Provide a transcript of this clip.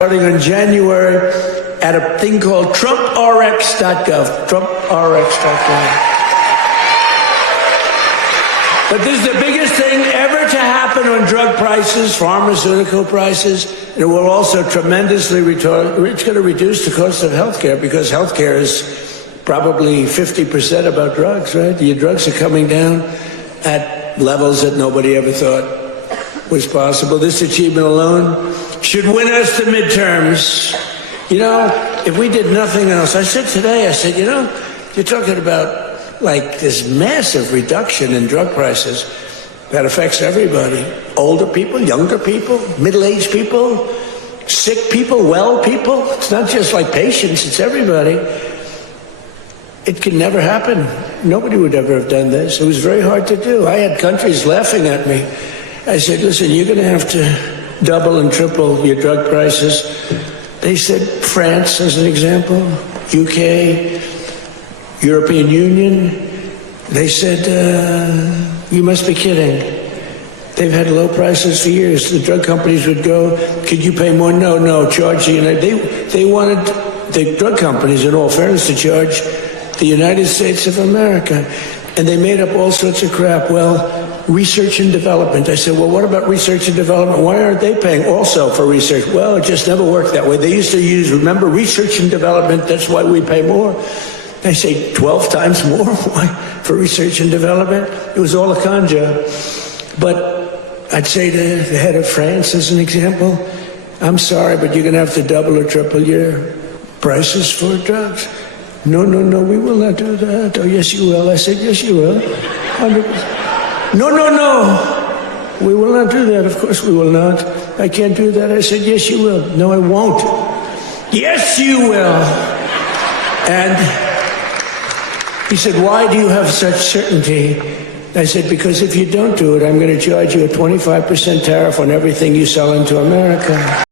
Starting in January at a thing called TrumpRx.gov. TrumpRx.gov. But this is the biggest thing ever to happen on drug prices, pharmaceutical prices, and it will also tremendously it's going to reduce the cost of healthcare, because healthcare is probably 50% about drugs, right? Your drugs are coming down at levels that nobody ever thought was possible. This achievement alone should win us the midterms. You know, if we did nothing else, I said today, you know, you're talking about like this massive reduction in drug prices that affects everybody. Older people, younger people, middle-aged people, sick people, well people. It's not just like patients, it's everybody. It could never happen. Nobody would ever have done this. It was very hard to do. I had countries laughing at me. I said, listen, you're going to have to double and triple your drug prices. They said France, as an example, UK, European Union. They said, you must be kidding. They've had low prices for years. The drug companies would go, could you pay more? No, charge the United. They wanted the drug companies, in all fairness, to charge the United States of America. And they made up all sorts of crap. Well, research and development. I said, well, what about research and development? Why aren't they paying also for research? Well, it just never worked that way. They used to use, remember, research and development, that's why we pay more. I say 12 times more. Why? For research and development? It was all a con job. But I'd say to the head of France, as an example, I'm sorry, but you're going to have to double or triple your prices for drugs. No, we will not do that. Oh, yes, you will. I said, yes, you will. 100%. No. We will not do that. Of course we will not. I can't do that. I said, yes, you will. No, I won't. Yes, you will. And he said, why do you have such certainty? I said, because if you don't do it, I'm going to charge you a 25% tariff on everything you sell into America.